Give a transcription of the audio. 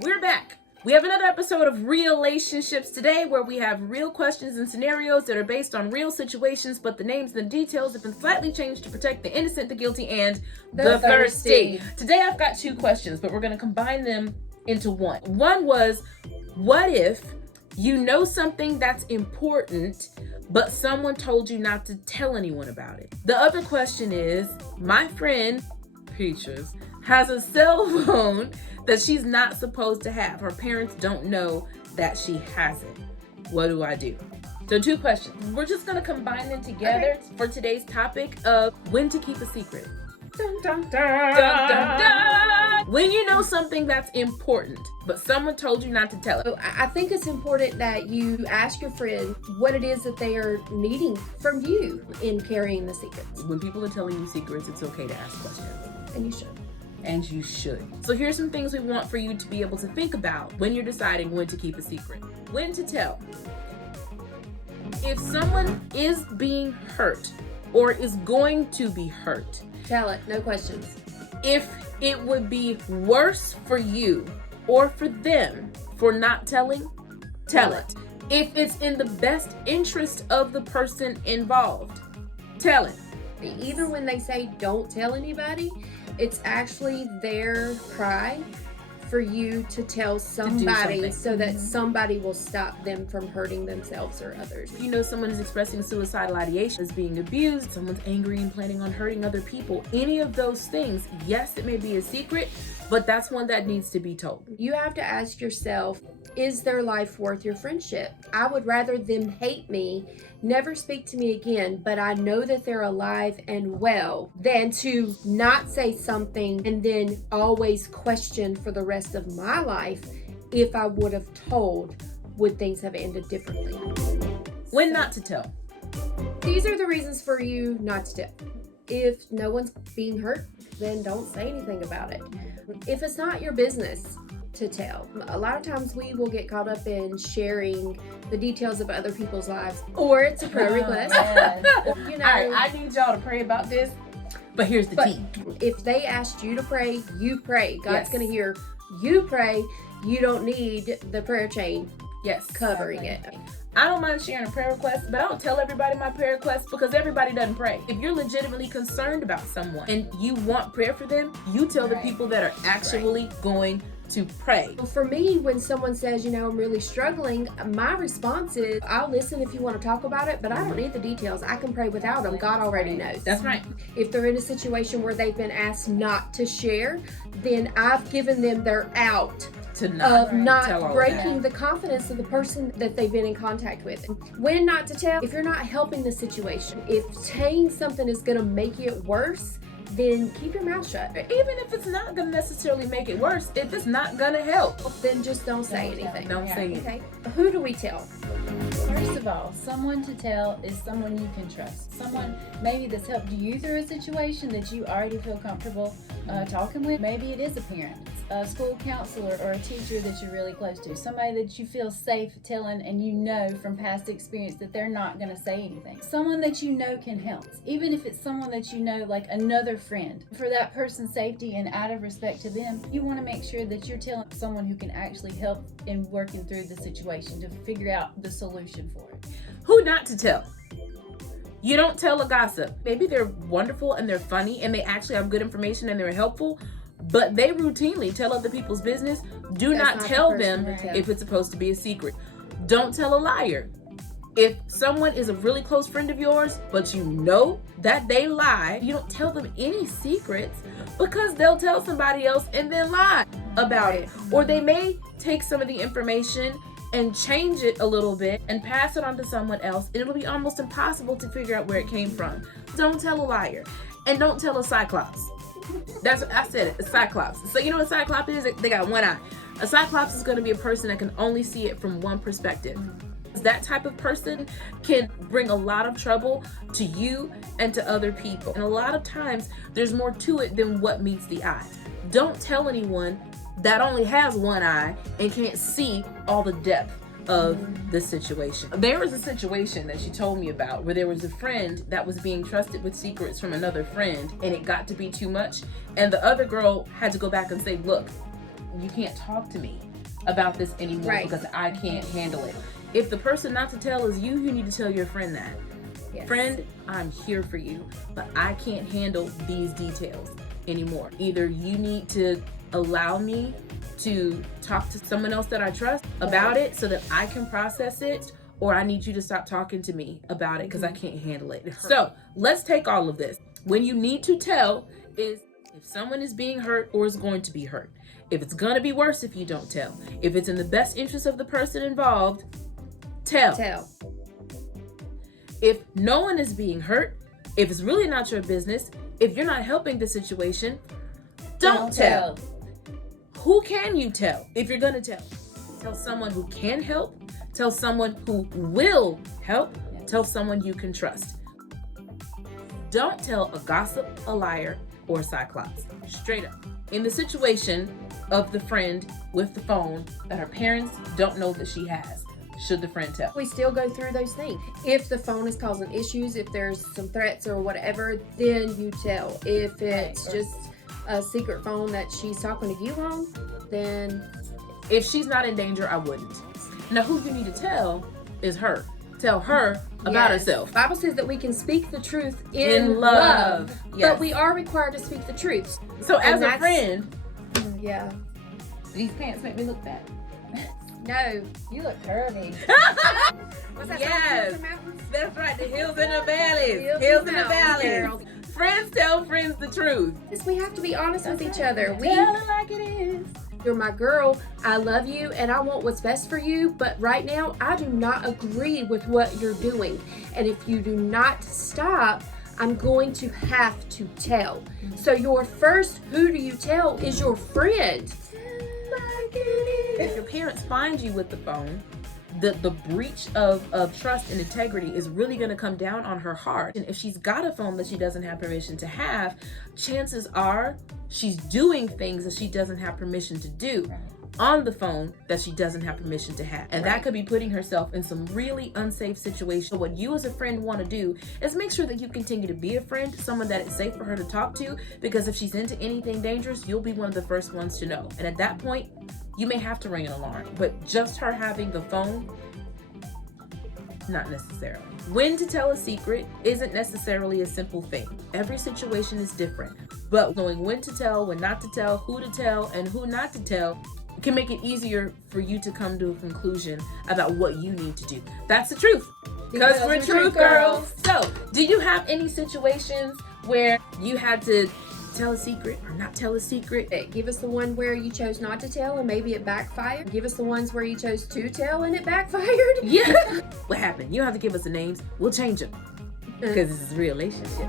We're back. We have another episode of Real Relationships today, where we have real questions and scenarios that are based on real situations, but the names and the details have been slightly changed to protect the innocent, the guilty, and the thirsty. Today I've got two questions, but we're going to combine them into one. One was, what if you know something that's important, but someone told you not to tell anyone about it? The other question is, my friend, Peaches, has a cell phone that she's not supposed to have. Her parents don't know that she has it. What do I do? So two questions. We're just gonna combine them together for today's topic of when to keep a secret. Dun, dun, dun. Dun, dun, dun. When you know something that's important, but someone told you not to tell it. So I think it's important that you ask your friend what it is that they are needing from you in carrying the secrets. When people are telling you secrets, it's okay to ask questions. And you should. And you should. So here's some things we want for you to be able to think about when you're deciding when to keep a secret. When to tell. If someone is being hurt or is going to be hurt, tell it, no questions. If it would be worse for you or for them for not telling, tell it. If it's in the best interest of the person involved, tell it. Even when they say don't tell anybody, it's actually their cry for you to tell somebody so that somebody will stop them from hurting themselves or others. If you know someone is expressing suicidal ideation, is being abused, someone's angry and planning on hurting other people, any of those things, yes, it may be a secret, but that's one that needs to be told. You have to ask yourself, is their life worth your friendship? I would rather them hate me, never speak to me again, but I know that they're alive and well, than to not say something and then always question for the rest of my life if I would have told, would things have ended differently? When not to tell. These are the reasons for you not to tell. If no one's being hurt, then don't say anything about it. If it's not your business to tell. A lot of times we will get caught up in sharing the details of other people's lives, or it's a prayer request. You know, all right, I need y'all to pray about this, but here's the key. If they asked you to pray, you pray. God's going to hear you pray. You don't need the prayer chain covering it. I don't mind sharing a prayer request, but I don't tell everybody my prayer request because everybody doesn't pray. If you're legitimately concerned about someone and you want prayer for them, you tell the people that are actually going to pray. For me, when someone says, I'm really struggling, my response is, I'll listen if you want to talk about it, but I don't need the details. I can pray without them. God already knows. That's right. If they're in a situation where they've been asked not to share, then I've given them their out of not breaking the confidence of the person that they've been in contact with. When not to tell, if you're not helping the situation, if saying something is going to make it worse, then keep your mouth shut. Even if it's not going to necessarily make it worse, if it's not going to help, then just don't say anything. Don't say anything. Okay. Who do we tell? First of all, someone to tell is someone you can trust. Someone maybe that's helped you through a situation that you already feel comfortable talking with. Maybe it is a parent, a school counselor, or a teacher that you're really close to. Somebody that you feel safe telling and you know from past experience that they're not going to say anything. Someone that you know can help. Even if it's someone that you know, like another friend. For that person's safety and out of respect to them, you want to make sure that you're telling someone who can actually help in working through the situation to figure out the solution for it. Who not to tell? You don't tell a gossip. Maybe they're wonderful and they're funny and they actually have good information and they're helpful, but they routinely tell other people's business. Do not tell them if it's supposed to be a secret. Don't tell a liar. If someone is a really close friend of yours, but you know that they lie, you don't tell them any secrets because they'll tell somebody else and then lie about it. Or they may take some of the information and change it a little bit and pass it on to someone else, and it'll be almost impossible to figure out where it came from. Don't tell a liar, and don't tell a cyclops. That's what I said, a cyclops. So you know what a cyclops is? They got one eye. A cyclops is going to be a person that can only see it from one perspective. That type of person can bring a lot of trouble to you and to other people. And a lot of times there's more to it than what meets the eye. Don't tell anyone that only has one eye and can't see all the depth of the situation. There was a situation that she told me about where there was a friend that was being trusted with secrets from another friend, and it got to be too much, and the other girl had to go back and say, look, you can't talk to me about this anymore Right. because I can't handle it. If the person not to tell is you, you need to tell your friend that. Yes. Friend, I'm here for you, but I can't handle these details anymore. Either you need to allow me to talk to someone else that I trust about it so that I can process it, or I need you to stop talking to me about it because I can't handle it. So let's take all of this. When you need to tell is if someone is being hurt or is going to be hurt. If it's going to be worse if you don't tell. If it's in the best interest of the person involved, tell. If no one is being hurt, if it's really not your business, if you're not helping the situation, don't tell. Who can you tell if you're going to tell? Tell someone who can help. Tell someone who will help. Yes. Tell someone you can trust. Don't tell a gossip, a liar, or a cyclops. Straight up. In the situation of the friend with the phone that her parents don't know that she has, should the friend tell? We still go through those things. If the phone is causing issues, if there's some threats or whatever, then you tell. If it's Right. just a secret phone that she's talking to you on, then If she's not in danger, I wouldn't. Now, who you need to tell is her. Tell her about yes. herself. The Bible says that we can speak the truth In in love. love. Yes. But we are required to speak the truth. So as And a that's- friend, Yeah. these pants make me look bad. No. You look curvy. What's that? Yes. Hills and mountains? That's right, the hills and the valleys. Hills Hills and and the mountains, valleys. girl. Friends tell friends the truth. Yes, we have to be honest with each other. Tell it like it is. You're my girl. I love you and I want what's best for you. But right now, I do not agree with what you're doing. And if you do not stop, I'm going to have to tell. So your first who do you tell is your friend. If If your parents find you with the phone, the breach of trust and integrity is really going to come down on her hard. And if she's got a phone that she doesn't have permission to have, chances are she's doing things that she doesn't have permission to do on the phone that she doesn't have permission to have. And that could be putting herself in some really unsafe situations. So what you as a friend want to do is make sure that you continue to be a friend, someone that it's safe for her to talk to, because if she's into anything dangerous, you'll be one of the first ones to know. And at that point, you may have to ring an alarm, but just her having the phone, not necessarily. When to tell a secret isn't necessarily a simple thing. Every situation is different, but knowing when to tell, when not to tell, who to tell, and who not to tell can make it easier for you to come to a conclusion about what you need to do. That's the truth. Because we're truth girls. So, do you have any situations where you had to tell a secret or not tell a secret? Give us the one where you chose not to tell and maybe it backfired. Give us the ones where you chose to tell and it backfired. Yeah. What happened? You don't have to give us the names. We'll change them. Because this is a relationship.